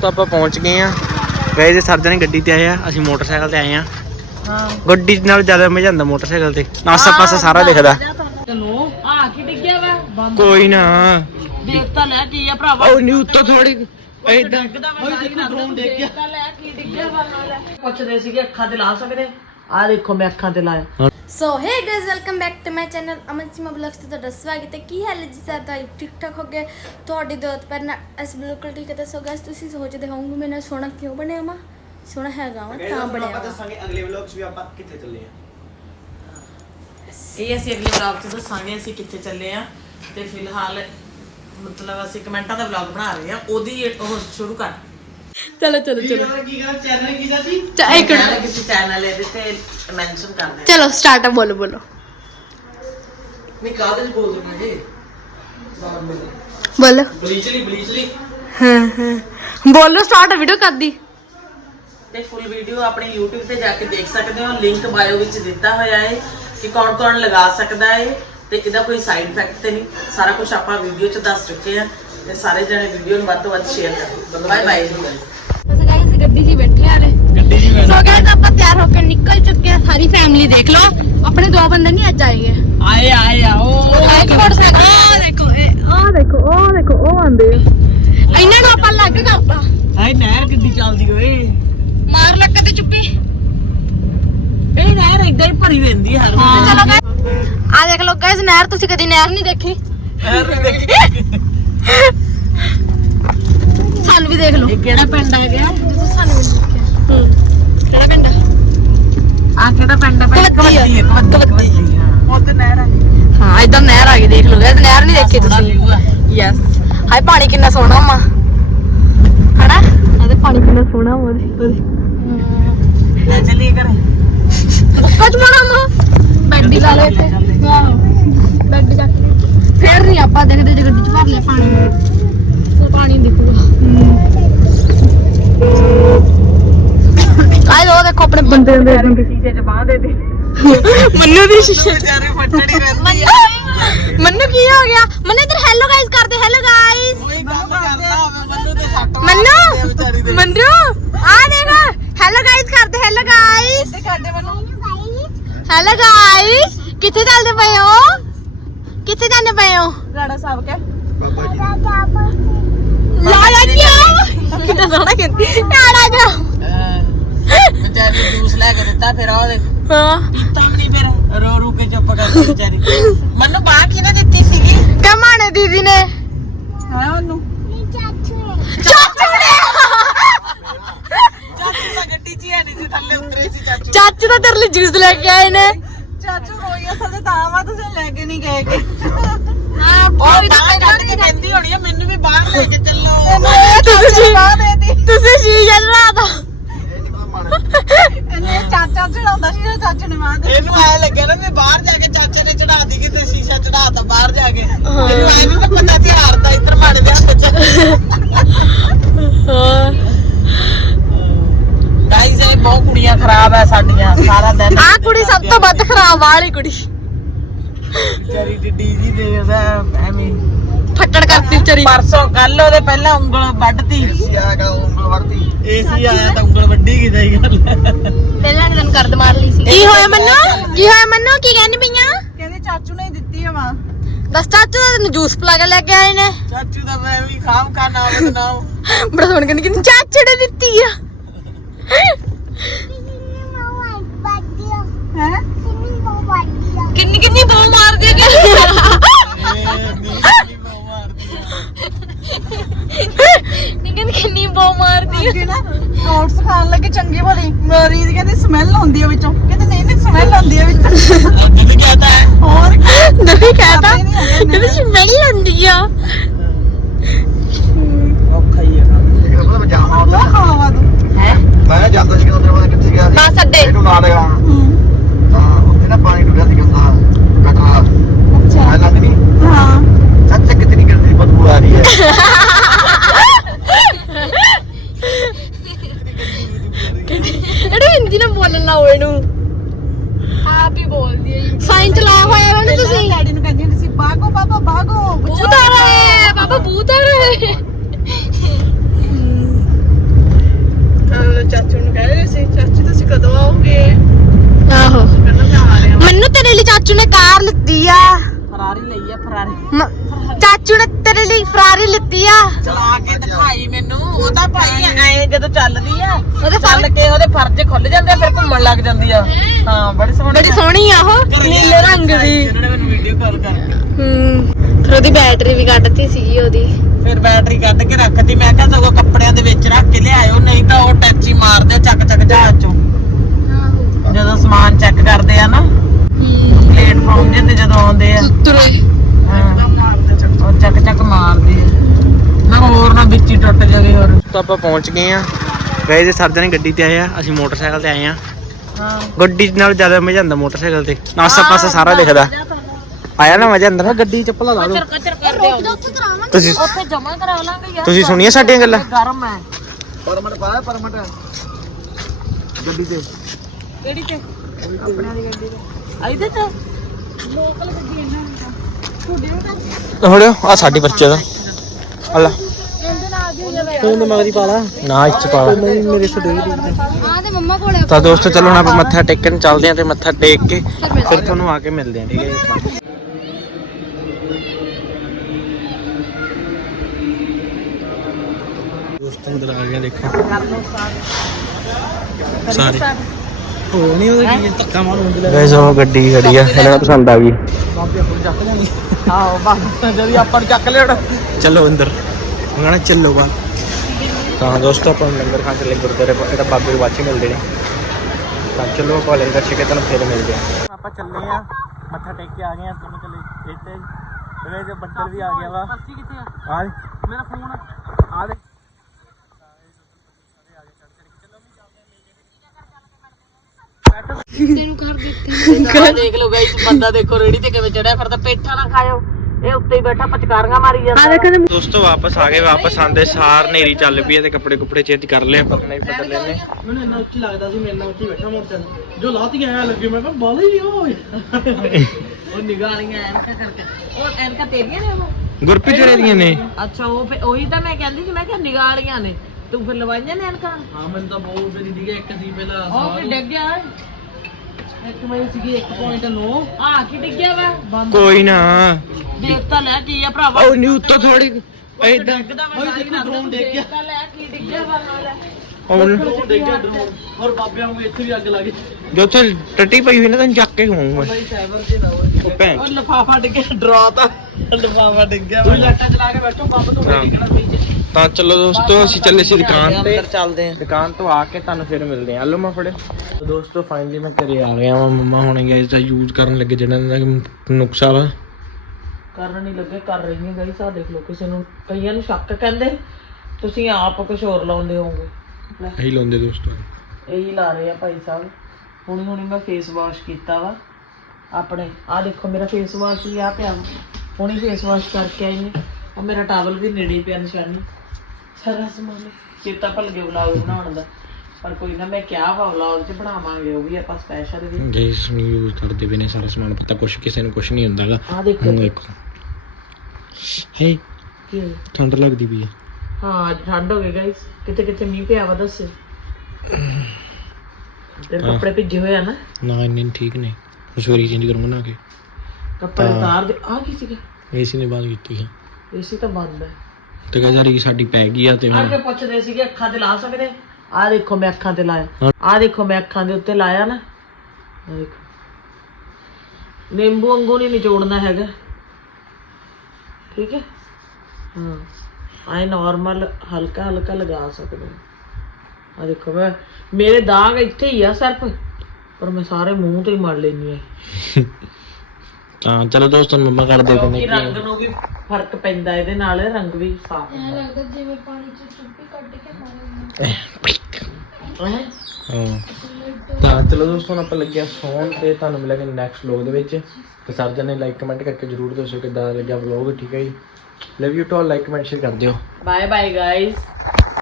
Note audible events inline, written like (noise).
ਤਾਂ ਆਪਾਂ ਪਹੁੰਚ ਗਏ ਆ ਤੇ ਸਰਦਾਂ ਨੇ ਗੱਡੀ ਤੇ ਆਏ ਆ ਅਸੀਂ ਮੋਟਰਸਾਈਕਲ ਤੇ ਆਏ ਆ ਹਾਂ। ਗੱਡੀ ਨਾਲ ਜ਼ਿਆਦਾ ਮਜ਼ਾ ਆਉਂਦਾ ਮੋਟਰਸਾਈਕਲ ਤੇ। ਆਸਾ ਪਾਸਾ ਸਾਰਾ ਦਿਖਦਾ। ਚਲੋ ਆ ਕੀ ਡਿੱਗਿਆ ਵਾ। ਬੰਦ ਕੋਈ ਨਾ। ਦੇਖਤਾ ਲੈ ਕੀ ਆ ਭਰਾਵਾ ਉਹ ਨਹੀਂ ਉੱਤੋਂ ਥੋੜੀ ਏਦਾਂ ਓਏ ਦੇਖੋ ਡਰੋਨ ਦੇਖ ਕੇ ਲੈ ਕੀ ਡਿੱਗਿਆ ਵਾ ਪੁੱਛਦੇ ਸੀਗੇ ਅੱਖਾਂ ਤੇ ਲਾ ਸਕਦੇ? ਆ ਦੇਖੋ ਮੈਂ ਅੱਖਾਂ ਤੇ ਲਾਇਆ। So hey guys welcome back to my channel Aman Cheema blogs ਤੇ ਤੁਹਾਡਾ ਸਵਾਗਤ ਹੈ। ਕੀ ਹਾਲ ਹੈ ਜੀ? ਸਾਡਾ ਠੀਕ ਠਾਕ ਹੋ ਗਏ ਤੁਹਾਡੀ ਦੋਸਤ ਪਰ ਨਾ ਅਸੀਂ ਬਿਲਕੁਲ ਠੀਕ ਹੈ। ਤਾਂ ਸੋ ਗਾਇਸ ਤੁਸੀਂ ਸੋਚਦੇ ਹੋਵੋਗੇ ਮੈਂ ਨਾ ਸੋਹਣਾ ਕਿਉਂ ਬਣਿਆ ਮਾ ਸੋਹਣਾ ਹੈਗਾ ਵਾ ਤਾਂ ਬਣਿਆ ਵਾ। ਦੱਸਾਂਗੇ ਅਗਲੇ ਵਲੌਗਸ ਵੀ ਆਪਾਂ ਕਿੱਥੇ ਚੱਲੇ ਆ ਇਹ ਅਸੀਂ ਅਗਲੇ ਵਲੌਗ 'ਚ ਦੱਸਾਂਗੇ ਅਸੀਂ ਕਿੱਥੇ ਚੱਲੇ ਆ ਤੇ ਫਿਲਹਾਲ ਮਤਲਬ ਅਸੀਂ ਕਮੈਂਟਾਂ ਦਾ ਵਲੌਗ ਬਣਾ ਰਹੇ ਆ ਉਹਦੀ ਉਹ ਸ਼ੁਰੂ ਕਰ। ਚਲੋ ਚਲੋ ਚਲੋ। ਕੀ ਕਰ ਚੈਨਲ ਕੀ ਦਾ ਸੀ? ਚਾ ਇੱਕ ਕਿਸੇ ਚੈਨਲ ਇਹਦੇ ਤੇ ਮੈਂਸ਼ਨ ਕਰਦੇ ਆ ਚਲੋ ਸਟਾਰਟ ਬੋਲੋ ਬੋਲੋ। ਨਹੀਂ ਕਾਹਦੇ ਚ ਬੋਲੋ। ਬਲੀਚਲੀ ਬਲੀਚਲੀ। ਹਾਂ ਹਾਂ। ਬੋਲੋ ਸਟਾਰਟ ਵੀਡੀਓ ਕਰਦੀ। ਤੇ ਫੁੱਲ ਵੀਡੀਓ ਆਪਣੇ YouTube ਤੇ ਜਾ ਕੇ ਦੇਖ ਸਕਦੇ ਹੋ। ਲਿੰਕ ਬਾਇਓ ਵਿੱਚ ਦਿੱਤਾ ਹੋਇਆ ਹੈ ਕਿ ਕੌਣ ਕੌਣ ਲਗਾ ਸਕਦਾ ਹੈ ਤੇ ਇਹਦਾ ਕੋਈ ਸਾਈਡ ਇਫੈਕਟ ਤੇ ਨਹੀਂ। ਸਾਰਾ ਕੁਝ ਆਪਾਂ ਵੀਡੀਓ 'ਚ ਦੱਸ ਚੁੱਕੇ ਆ ਤੇ ਸਾਰੇ ਜਣੇ ਵੀਡੀਓ ਨੂੰ ਵੱਧ ਤੋਂ ਵੱਧ ਸ਼ੇਅਰ ਕਰੋ ਬਾਏ ਬਾਏ ਬਸ ਗਾਇਸ ਗੱਡੀ 'ਚ ਹੀ ਬੈਠੇ ਆ ਰੇ ਗੱਡੀ ਜੀ ਸੋ ਗਾਇਸ ਆਪਾਂ ਤਿਆਰ ਹੋ ਕੇ ਨਿਕਲ ਚੁੱਕੇ ਆ ਸਾਰੀ ਫੈਮਿਲੀ ਦੇਖ ਲਓ। ਆਪਣੇ ਦੋ ਬੰਦੇ ਨਹੀਂ ਅੱਜ ਆਏਗੇ ਆਏ ਆਏ ਆਓ ਇੱਕ ਮੋਟਰਸਾਈਕਲ ਆ ਦੇਖੋ ਇਹ ਆ ਦੇਖੋ ਉਹ ਦੇਖੋ ਉਹ ਆਂਦੇ ਇਹਨਾਂ ਨੂੰ ਆਪਾਂ ਲੱਗ ਕਰਤਾ ਹਾਏ ਨਹਿਰ ਗੱਡੀ ਚੱਲਦੀ ਓਏ। ਮਾਰ ਲੱਕ ਤੇ ਚੁੱਪੀ। ਇਹ ਨਹਿਰ ਇਦਾਂ ਹੀ ਭਰੀ ਰਹਿੰਦੀ ਹਰ ਵੇਲੇ। ਚਲੋ ਗਾਇਸ ਆ ਦੇਖ ਲਓ ਗਾਇਸ ਨਹਿਰ ਤੁਸੀਂ ਕਦੀ ਨਹਿਰ ਨਹੀਂ ਦੇਖੀ। ਨਹਿਰ ਦੇਖੀ। ਸਾਨੂੰ ਵੀ ਦੇਖ ਲਓ। ਇਹ ਕਿਹੜਾ ਪਿੰਡ ਆ ਗਿਆ ਸਾਨੂੰ ਵੀ ਦੇਖਿਆ ਹੂੰ। ਕਿਹੜਾ ਪਿੰਡ ਆ? ਕਿਹੜਾ ਪਿੰਡ ਆ ਕਵੱਦੀ। ਹੈ ਕਵੱਦੀ ਹਾਂ ਉੱਧਰ ਨਹਿਰ ਆ ਹਾਂ ਇਦਾਂ ਨਹਿਰ ਆ ਗਈ ਦੇਖ ਲਓ। ਗਾਇਸ ਨਹਿਰ ਨਹੀਂ ਦੇਖੀ ਤੁਸੀਂ। ਯੈਸ ਹਾਏ ਪਾਣੀ ਕਿੰਨਾ ਸੋਹਣਾ ਵਾ। ਹਨਾ? ਉਹਦੇ ਪਾਣੀ ਕਿੰਨਾ ਸੋਹਣਾ ਉਹਦੇ ਉਹਦੇ ਲੈ ਚੱਲੀਏ ਘਰੇ। ਕੁਝ ਮਾਣਾ ਮਾ ਬੈੱਡ ਹੀ ਲਾ ਲੈ ਇੱਥੇ। ਆਹੋ ਬੈੱਡ ਜਾ ਕੇ। ਫੇਰ ਨਹੀਂ ਆਪਾਂ ਦੇਖਦੇ ਜੇ ਗੱਡੀ ਚ ਭਰ ਲਿਆ ਪਾਣੀ। ਫਿਰ ਪਾਣੀ ਦਿਖੂਗਾ ਆਏ ਉਹ ਦੇਖੋ ਆਪਣੇ ਬੰਦੇ ਦੇ ਸ਼ੀਸ਼ੇ 'ਚ ਬਾਹ ਦੇ ਦੇ। ਮੰਨੂ ਦੀ ਸ਼ੀਸ਼ੇ ਵਿਚਾਰੇ ਫੱਟੜੀ ਰਹਿੰਦੀ ਮੰਨੂ ਕੀ ਹੋ ਗਿਆ? ਮੰਨੂ ਇਧਰ ਹੈਲੋ ਗਾਇਸ ਕਰਦੇ ਹੈਲੋ ਗਾਇਸ ਮੰਨੂ ਮੰਨੂ ਆ ਦੇਖ ਹੈਲੋ ਗਾਇਸ ਕਰਦੇ ਹੈਲੋ ਗਾਇਸ ਤੇ ਕਰਦੇ ਮੰਨੂ ਹੈਲੋ ਗਾਇਸ ਕਿੱਥੇ ਚੱਲਦੇ ਪਏ ਹੋ? ਕਿੱਥੇ ਜਾਂਦੇ ਪਏ ਹੋ? ਰਾੜਾ ਸਾਹਿਬ ਕੇ। ਲਾੜਾ ਕਿਉਂ ਕਿੰਨਾ ਸੋਹਣਾ ਕਹਿੰਦੀ ਲਾੜਾ ਜਾ? ਵਿਚਾਰੀ ਜੂਸ ਲੈ ਕੇ ਦਿੱਤਾ ਫਿਰ ਆ ਦੇਖ। ਹਾਂ। ਪੀਤਾ ਵੀ ਨਹੀਂ ਫਿਰ। ਰੋ ਰੂ ਕੇ ਚੁੱਪ ਕਰ ਗਈ ਵਿਚਾਰੀ। ਮੰਨੂ ਬਾਹ ਕਿਹਨੇ ਦਿੱਤੀ ਸੀਗੀ? ਕਮਾਣੇ ਦੀਦੀ ਨੇ। ਹਾਂ ਉਹਨੂੰ। ਚਾਚੂ ਨੇ। ਚਾਚੂ ਤਾਂ ਗੱਡੀ 'ਚ ਹੀ ਹੈ ਨਹੀਂ ਸੀ ਥੱਲੇ ਉਤਰੇ ਸੀ ਚਾਚੂ। ਚਾਚੂ ਤਾਂ ਤੇਰੇ ਲਈ ਜੂਸ ਲੈ ਕੇ ਆਏ ਨੇ। ਤੇ ਤੁਸੀਂ ਲੈ ਕੇ ਨਹੀਂ ਗਏ ਕਿ। ਹਾਂ ਉਹ ਬਾਹਰ ਕੱਢ ਕੇ ਕਹਿੰਦੀ ਹੋਣੀ ਆ ਮੈਨੂੰ ਵੀ ਬਾਹਰ ਲੈ ਕੇ ਚੱਲੋ। ਤੁਸੀਂ ਤੁਸੀਂ ਜੀ ਜਲਵਾ ਦੋ ਇਹਨੇ ਚਾਚਾ ਚੜਾਉਂਦਾ ਸੀ ਚਾਚੂ ਨੇ ਮਾਂ ਇਹਨੂੰ ਐ ਲੱਗਿਆ ਨਾ ਵੀ ਬਾਹਰ ਜਾ ਕੇ ਚਾਚੇ ਨੇ ਚੜਾ ਦੀ ਕਿਤੇ ਸ਼ੀਸ਼ਾ ਚੜਾਤਾ ਬਾਹਰ ਜਾ ਕੇ। ਇਹਨੂੰ ਐ ਨਹੀਂ ਪਤਾ ਸੀ ਹਾਰਦਾ ਇੱਧਰ ਮਾੜੇ ਦੇ ਹੱਥ 'ਚ। ਹਾਂ ਗਾਈਸ ਇਹ ਬਹੁਤ ਕੁੜੀਆਂ ਖਰਾਬ ਐ ਸਾਡੀਆਂ ਸਾਰਾ ਦਿਨ। ਆ ਕੁੜੀ ਸਭ ਤੋਂ ਵੱਧ ਖਰਾਬ ਵਾਲੀ ਕੁੜੀ। ਵਿਚਾਰੀ ਡਿੱਡੀ ਜੀ ਦੇ ਉਹਦਾ ਐਵੇਂ ਫੱਟੜ ਕਰਤੀ ਵਿਚਾਰੀ। ਪਰਸੋਂ ਕੱਲ ਉਹਦੇ ਪਹਿਲਾਂ ਉਂਗਲ ਵੱਢਤੀ। ਏਸੀ ਆਇਆ ਉਂਗਲ ਵੱਢਤੀ। ਏਸੀ ਆਇਆ ਤਾਂ ਉਂਗਲ ਵੱਢੀ ਗਈ ਸਹੀ ਗੱਲ ਪਹਿਲਾਂ ਨੇ ਤੈਨੂੰ ਕਰਦ ਮਾਰ ਲਈ ਸੀ। ਕੀ ਹੋਇਆ ਮੰਨੂ? ਕੀ ਹੋਇਆ ਮੰਨੂ? ਕੀ ਕਹਿੰਦੀ ਪਈਆਂ? ਕਹਿੰਦੇ ਚਾਚੂ ਨੇ ਦਿੱਤੀ ਆ ਮਾਂ। ਬਸ ਚਾਚੂ ਦਾ ਤੈਨੂੰ ਜੂਸ ਪਿਲਾ ਕੇ ਲੈ ਕੇ ਆਏ ਨੇ। ਚਾਚੂ ਦਾ ਮੈਂ ਵੀ ਖਾਮ ਖਾ ਨਾਮ ਬਦਨਾਮ। ਬੜਾ ਸੋਹਣਾ ਕਹਿੰਦੀ ਕਿ ਚਾਚੂ ਨੇ ਦਿੱਤੀ ਆ। ਹੈ? ਕਿੰਨੀ ਕਿੰਨੀ ਬੋ ਮਾਰ ਦੇ ਕਹਿੰਦੀ ਕਿੰਨੀ ਬੋ ਮਾਰਦੀ ਅੱਗੇ ਨਾ ਨੋਟਸ ਖਾਣ ਲੱਗੇ ਚੰਗੀ ਭਲੀ। ਮਰੀ ਦੀ ਕਹਿੰਦੀ ਸਮੈਲ ਆਉਂਦੀ ਆ ਵਿੱਚੋਂ। ਕਹਿੰਦੇ ਨਹੀਂ ਨਹੀਂ ਸਮੈਲ ਆਉਂਦੀ ਆ ਵਿੱਚੋਂ। ਤੁਸੀਂ ਕਹਤਾ ਹੈ। ਹੋਰ ਨਵੀਂ ਕਹਤਾ। ਨਹੀਂ ਸਮੈਲ ਆਉਂਦੀ ਆ। ਔਖਾ ਹੀ ਹੈ ਉਹ ਖਾਵਾ ਤੂੰ। ਸਾਈਨ ਚਲਾਇਆ ਹੋਇਆ ਉਹਨੇ ਤੁਸੀਂ? ਡੈਡੀ ਨੂੰ ਕਹਿੰਦੀ ਹੁੰਦੀ ਸੀ ਭਾਗੋ ਪਾਪਾ ਭਾਗੋ ਆ ਰਹੇ ਹੈ ਪਾਪਾ ਆ ਰਹੇ ਚਾਚੂ ਨੂੰ ਕਹਿ ਰਹੇ ਸੀ ਚਾਚੂ ਤੁਸੀਂ ਕਦੋਂ ਆਓਗੇ? ਆਹੋ। ਮੈਨੂੰ ਤੇਰੇ ਲਈ ਚਾਚੂ ਨੇ ਕਾਰ ਲੱਤੀ ਆ। ਫਰਾਰੀ ਲਈ ਆ ਫਰਾਰੀ। ਚਾਚੂ ਨੇ ਲਈ ਫਰਾਰੀ ਲਿੱਤੀ ਆ। ਚਲਾ ਕੇ ਦਿਖਾਈ ਮੈਨੂੰ। ਉਹਦਾ ਭਾਈ ਐ ਜਦੋਂ ਚੱਲਦੀ ਆ ਉਹਦੇ ਚੱਲ ਕੇ ਉਹਦੇ ਫਰਜ਼ ਖੁੱਲ ਜਾਂਦੇ ਆ ਫਿਰ ਘੁੰਮਣ ਲੱਗ ਜਾਂਦੀ ਆ। ਹਾਂ ਬੜੀ ਸੋਹਣੀ ਬੜੀ ਸੋਹਣੀ ਆ ਉਹ ਨੀਲੇ ਰੰਗ ਦੀ। ਇਹਨਾਂ ਨੇ ਮੈਨੂੰ ਵੀਡੀਓ ਕਾਲ ਕਰਕੇ। ਹੂੰ ਫਿਰ ਉਹਦੀ ਬੈਟਰੀ ਵੀ ਕੱਢਤੀ ਸੀਗੀ ਉਹਦੀ। ਫਿਰ ਬੈਟਰੀ ਕੱਢ ਕੇ ਰੱਖਤੀ। ਮੈਂ ਕਿਹਾ ਸਗੋਂ ਕੱਪੜਿਆਂ ਦੇ ਵਿੱਚ ਰੱਖ ਕੇ ਲਿਆਇਓ ਨਹੀਂ ਤਾਂ ਉਹ ਟੈਚੀ ਮਾਰਦੇ ਚੱਕ ਚੱਕ ਜਹਾਜ਼ ਚੋਂ। ਜਦੋਂ ਸਮਾਨ ਚੈੱਕ ਕਰਦੇ ਆ ਨਾ ਪਲੇਟਫਾਰਮ ਦੇ ਤੇ ਜਦੋਂ ਆਉਂਦੇ ਆ। ਤੁਰੇ ਚੱਕ ਚੱਕ ਮਾਰਦੇ ਆ। ਨਾ ਹੋਰ ਨਾ ਵਿੱਚ ਹੀ ਟੁੱਟ ਜਾਵੇ ਹੋਰ। ਤਾਂ ਆਪਾਂ ਪਹੁੰਚ ਗਏ ਆ। ਗਏ ਜੇ ਸਰਜਣੇ ਗੱਡੀ ਤੇ ਆਏ ਆ। ਅਸੀਂ ਮੋਟਰਸਾਈਕਲ ਤੇ ਆਏ ਆ। ਹਾਂ। ਗੱਡੀ ਨਾਲ ਜ਼ਿਆਦਾ ਮਜ਼ਾ ਆਉਂਦਾ ਮੋਟਰਸਾਈਕਲ ਤੇ। ਆਸੇ ਪਾਸੇ ਸਾਰਾ ਦਿਖਦਾ। ਆਇਆ ਨਾ ਮਜ਼ਾ ਅੰਦਰ? ਨਾ ਗੱਡੀ ਚੱਪਲਾਂ ਲਾ ਦੋ ਕਚਰ ਕਰਦੇ ਆ ਤੁਸੀਂ ਉੱਥੇ ਜਮਾ ਕਰਾ ਲਾਂਗੇ ਯਾਰ। ਤੁਸੀਂ ਸੁਣੀਆਂ ਸਾਡੀਆਂ ਗੱਲਾਂ? ਗਰਮ ਹੈ। ਪਰਮਟ ਪਾਇਆ ਪਰਮਟ। ਗੱਡੀ ਤੇ। ਕਿਹੜੀ ਤੇ? ਆਪਣਿਆਂ ਦੀ ਗੱਡੀ ਤੇ। ਇਹਦੇ ਚ ਹੋੜਿਓ ਆ ਸਾਡੀ ਬੱਚੇ ਦਾ ਅੱਲਾ ਤੂੰ ਤੇ ਮਗਰੀ ਪਾ ਲਾ। ਨਾ ਇੱਚ ਪਾ ਲਾ। ਮੇਰੇ ਛੋਟੇ ਹਾਂ ਤੇ ਮੰਮਾ ਕੋਲੇ ਤਾਂ ਦੋਸਤੋ ਚਲੋ ਹੁਣ ਆਪਾਂ ਮੱਥਾ ਟੇਕਣ ਚੱਲਦੇ ਆਂ ਤੇ ਮੱਥਾ ਟੇਕ ਕੇ ਫਿਰ ਤੁਹਾਨੂੰ ਆ ਕੇ ਮਿਲਦੇ ਆਂ ਠੀਕ ਹੈ ਜੀ ਦੋਸਤੋ ਅੰਦਰ ਆ ਗਿਆ ਦੇਖੋ। ਸਾਰੇ। ਹੋ ਨਹੀਂ ਉਹਦਾ ਕੀ ਧੱਕਾ ਮਾਰ ਹੁੰਦੀ ਗਾਇਸ ਉਹ ਗੱਡੀ ਖੜੀ ਆ ਇਹਨਾਂ ਨੂੰ ਪਸੰਦ ਆ ਗਈ। ਆਓ ਬਸ ਜਦੀ ਆਪਾਂ ਨੂੰ ਚੱਕ ਲਿਓ ਚਲੋ ਅੰਦਰ। ਮੰਗਣਾ ਚੱਲੋ ਬਾ ਤਾਂ ਦੋਸਤੋ ਆਪਾਂ ਨੂੰ ਲੰਗਰ ਖਾਣ ਚੱਲੇ ਗੁਰਦੁਆਰੇ। ਇਹਦਾ ਬਾਬੇ ਨੂੰ ਵਾਚੀ ਮਿਲਦੇ ਨੇ। ਤਾਂ ਚਲੋ ਆਪਾਂ ਲੰਗਰ ਛਕੇ ਤੁਹਾਨੂੰ ਫਿਰ ਮਿਲਦੇ ਆ ਆਪਾਂ ਚੱਲੇ ਆ ਮੱਥਾ ਟੇਕ ਕੇ ਆ ਗਏ ਆ ਤੁਹਾਨੂੰ ਚੱਲੇ ਇੱਥੇ। ਇਹਦੇ ਜੋ ਬੱਦਲ ਵੀ ਆ ਗਿਆ ਵਾ। ਪਰਚੀ ਕਿੱਥੇ ਆ? ਆ ਮੇਰਾ ਫੋਨ ਆ। ਦੇ ਤੈਨੂੰ ਕਰ ਦਿੱਤੀ (laughs) ਆ ਦੇਖ ਲਓ ਗਾਈਸ ਬੰਦਾ ਦੇਖੋ ਰੇੜੀ ਤੇ ਕਿਵੇਂ ਚੜਿਆ ਫਿਰਦਾ ਪੇਠਾ ਨਾ ਖਾਇਓ। ਇਹ ਉੱਤੇ ਹੀ ਬੈਠਾ ਪਚਕਾਰੀਆਂ ਮਾਰੀ ਜਾਂਦਾ। ਦੋਸਤੋ ਵਾਪਸ ਆ ਗਏ ਵਾਪਸ ਆਂਦੇ ਸਾਰ ਨੇਰੀ ਚੱਲ ਪਈ ਹੈ ਤੇ ਕੱਪੜੇ ਕੁਪੜੇ ਚੇਂਜ ਕਰ ਲਏ ਪਰ ਨਹੀਂ ਬਦਲ ਲੈਨੇ ਮੈਨੂੰ ਇੰਨਾ ਉੱਚੀ ਲੱਗਦਾ ਸੀ ਮੇਰੇ ਨਾਲ ਉੱਚੀ ਬੈਠਾ ਮੋਟਰਸਾਈਕਲ। ਜੋ ਲਾਤੀ ਆਇਆ ਲੱਗੇ ਮੈਂ ਕਿਹਾ ਬਾਲੇ ਹੀ ਓਏ। ਉਹ ਨਿਗਾਲੀਆਂ ਐਨਕਾ ਕਰਕੇ। ਉਹ ਐਨਕਾ ਤੇਰੀਆਂ ਨੇ ਉਹ। ਗੁਰਪ੍ਰੀਤ ਜਿਹੜੇ ਦੀਆਂ ਨੇ। ਅੱਛਾ ਉਹ ਉਹੀ ਤਾਂ ਮੈਂ ਕਹਿੰਦੀ ਸੀ ਮੈਂ ਕਿਹਾ ਨਿਗਾਲੀਆਂ ਨੇ। ਤੂੰ ਫਿਰ ਲਵਾਈਆਂ ਨੇ ਐਨਕਾਂ? ਹਾਂ ਮੈਨੂੰ ਤਾਂ ਬਹੁਤ ਬੜੀ ਡਿੱਗਿਆ ਇੱਕ ਸੀ ਪਹਿਲਾਂ ਉਹ ਫਿਰ ਡਿੱਗ ਗਿਆ। ਇੱਕ ਮੈਂ ਸੀਗੀ 1.9 ਆ ਕੀ ਡਿੱਗਿਆ ਵਾ? ਬੰਦ। ਕੋਈ ਨਾ। ਦੇਵਤਾ ਲੈ ਕੀ ਆ ਭਰਾਵਾ। ਉਹ ਨਹੀਂ ਉੱਤੋਂ ਥੋੜੀ ਐਦਾਂ ਡਿੱਗਦਾ ਵਾ ਦੇਖੀ ਡਰੋਨ ਡਿੱਗ ਗਿਆ। ਦੇਵਤਾ ਲੈ ਕੀ ਡਿੱਗਿਆ ਵਾ ਨਾਲ? ਉਹ ਡਰੋਨ ਡਿੱਗ ਗਿਆ ਡਰੋਨ ਔਰ ਬਾਬਿਆਂ ਨੂੰ ਇੱਥੇ ਵੀ ਅੱਗ ਲੱਗ ਗਈ। ਜੋ ਉੱਥੇ ਟੱਟੀ ਪਈ ਹੋਈ ਨਾ ਤੈਨੂੰ ਚੱਕ ਕੇ ਖਵਾਉਂਗਾ ਸਾਈਬਰ ਨਾ ਉਹ ਭੈਣ। ਉਹ ਲਫਾਫਾ ਡਿੱਗਿਆ ਡਰਾਤਾ ਲਫਾਫਾ ਡਿੱਗਿਆ ਤੂੰ ਲੱਟਾਂ ਚਲਾ ਕੇ ਬੈਠੋ ਬੰਬ ਤੋਂ। ਡਿੱਗਣਾ ਪਈ ਜੇ ਤਾਂ ਚਲੋ ਦੋਸਤੋ ਅਸੀਂ ਚੱਲੇ ਸੀ ਦੁਕਾਨ ਤੇ। ਅੰਦਰ ਚੱਲਦੇ ਆ ਦੁਕਾਨ ਤੋਂ ਆ ਕੇ ਤੁਹਾਨੂੰ ਫਿਰ ਮਿਲਦੇ ਆ ਲਓ ਮੈਂ ਫੜੇ ਦੋਸਤੋ ਫਾਈਨਲੀ ਮੈਂ ਘਰੇ ਆ ਗਿਆ ਵਾਂ। ਮੰਮਾ ਹੁਣ ਗਾਇਸ ਦਾ ਯੂਜ਼ ਕਰਨ ਲੱਗੇ ਜਿਹੜਾ ਇਹਨਾਂ ਦਾ ਨੁਕਸਾ ਵਾ ਕਰਨ ਨਹੀਂ ਲੱਗੇ ਕਰ ਰਹੀ ਹਾਂ ਗਾਈ ਸਾ ਦੇਖ ਲਓ ਕਿਸੇ ਨੂੰ ਕਈਆਂ ਨੂੰ ਸ਼ੱਕ ਕਹਿੰਦੇ ਤੁਸੀਂ ਆਪ ਕੁਝ ਹੋਰ ਲਾਉਂਦੇ ਹੋਵੋਗੇ। ਲੈ। ਇਹੀ ਲਾਉਂਦੇ ਦੋਸਤੋ। ਇਹੀ ਲਾ ਰਹੇ ਆ ਭਾਈ ਸਾਹਿਬ। ਹੁਣੀ ਹੁਣੀ ਮੈਂ ਫੇਸ ਵਾਸ਼ ਕੀਤਾ ਵਾ। ਆਪਣੇ ਆ ਦੇਖੋ ਮੇਰਾ ਫੇਸ ਵਾਸ਼ ਵੀ ਆ ਪਿਆ। ਹੁਣੀ ਫੇਸ ਵਾਸ਼ ਕਰਕੇ ਆਈ ਨੇ ਉਹ ਮੇਰਾ ਟਾਵਲ ਵੀ ਨੇੜੇ ਹੀ ਪਿਆ ਨਿਸ਼ਾਨੀ। ਸਾਰਾ ਸਮਾਨ ਚੇਤਾ ਭੁੱਲ ਗਿਆ ਵਲੌਗ ਬਣਾਉਣ ਦਾ। ਪਰ ਕੋਈ ਨਾ ਮੈਂ ਕਿਹਾ ਵਾ ਵਲੌਗ 'ਚ ਬਣਾਵਾਂਗੇ ਉਹ ਵੀ ਆਪਾਂ ਸਪੈਸ਼ਲ ਵੀ। ਗਾਇਸ ਨੂੰ ਯੂਜ਼ ਕਰਦੇ ਵੀ ਨੇ ਸਾਰਾ ਸਮਾਨ ਪਤਾ ਕੁਛ ਕਿਸੇ ਨੂੰ ਕੁਛ ਨਹੀਂ ਹੁੰਦਾਗਾ। ਆ ਦੇਖੋ। ਹੁਣ ਦੇਖੋ। ਹੇ ਕੀ ਹੋਇਆ? ਠੰਡ ਲੱਗਦੀ ਵੀ ਹੈ ਹਾਂ ਅੱਜ ਠੰਡ ਹੋ ਗਈ ਗਾਇਸ ਕਿਤੇ ਕਿਤੇ ਮੀਂਹ ਪਿਆ ਵਾ ਦੱਸੇ। ਤੇਰੇ ਕੱਪੜੇ ਭਿੱਜੇ ਹੋਏ ਆ ਨਾ? ਨਾ ਇੰਨੇ ਠੀਕ ਨੇ। ਸਵੇਰੀ ਚੇਂਜ ਕਰੂੰਗਾ ਨਾ ਕੇ। ਕੱਪੜੇ ਉਤਾਰ ਦੇ। ਆ ਕੀ ਸੀਗਾ? ਏਸੀ ਨੇ ਬਾਤ ਕੀਤੀ ਹੈ ਏਸੀ ਤਾਂ ਬੰਦ ਹੈ ਤੇ ਕਹਿੰਦਾ ਰੀ ਸਾਡੀ ਪੈ ਗਈ ਆ ਤੇ ਹੁਣ ਕੇ ਪੁੱਛਦੇ ਸੀਗੇ ਅੱਖਾਂ ਤੇ ਲਾ ਸਕਦੇ? ਆ ਦੇਖੋ ਮੈਂ ਅੱਖਾਂ ਤੇ ਲਾਇਆ। ਆ ਦੇਖੋ ਮੈਂ ਅੱਖਾਂ ਦੇ ਉੱਤੇ ਲਾਇਆ ਨਾ। ਆਹ ਦੇਖੋ। ਨਿੰਬੂ ਵਾਂਗੂ ਨਹੀਂ ਨਿਚੋੜਨਾ ਹੈਗਾ। ਠੀਕ ਹੈ? ਹਾਂ। ਆਏ ਨਾਰਮਲ ਹਲਕਾ ਹਲਕਾ ਲਗਾ ਸਕਦੇ ਆ ਦੇਖੋ ਮੈਂ ਮੇਰੇ ਦਾਗ ਇੱਥੇ ਹੀ ਆ ਸਿਰਫ। ਪਰ ਮੈਂ ਸਾਰੇ ਮੂੰਹ ਤੇ ਹੀ ਮੜ ਲੈਣੀ ਆ (laughs) ਤਾਂ ਚਲੋ ਦੋਸਤੋ ਮੰਮਾ ਕਰ ਦੇ ਦਿੰਦੇ ਕਿਉਂਕਿ ਰੰਗ ਨੂੰ ਵੀ ਫ਼ਰਕ ਪੈਂਦਾ ਇਹਦੇ ਨਾਲ ਰੰਗ ਵੀ ਸਾਫ਼ ਹੁੰਦਾ। ਲੱਗਦਾ ਜਿਵੇਂ ਪਾਣੀ ਚ ਚੁੱਪੀ ਕੱਢ ਕੇ ਮਾਰੇ ਹੈਂ? ਹਾਂ। ਤਾਂ ਚਲੋ ਦੋਸਤੋ ਹੁਣ ਆਪਾਂ ਲੱਗਿਆ ਸੌਣ ਤੇ ਤੁਹਾਨੂੰ ਮਿਲਾਂਗੇ ਨੈਕਸਟ ਵਲੌਗ ਦੇ ਵਿੱਚ। ਤੇ ਸਾਰੇ ਜਣੇ ਲਾਈਕ ਕਮੈਂਟ ਕਰਕੇ ਜਰੂਰ ਦੱਸੋ ਕਿੱਦਾਂ ਦਾ ਲੱਗਿਆ ਵਲੌਗ ਠੀਕ ਹੈ ਜੀ? Love you to all like comment share ਕਰ ਦਿਓ। Bye bye guys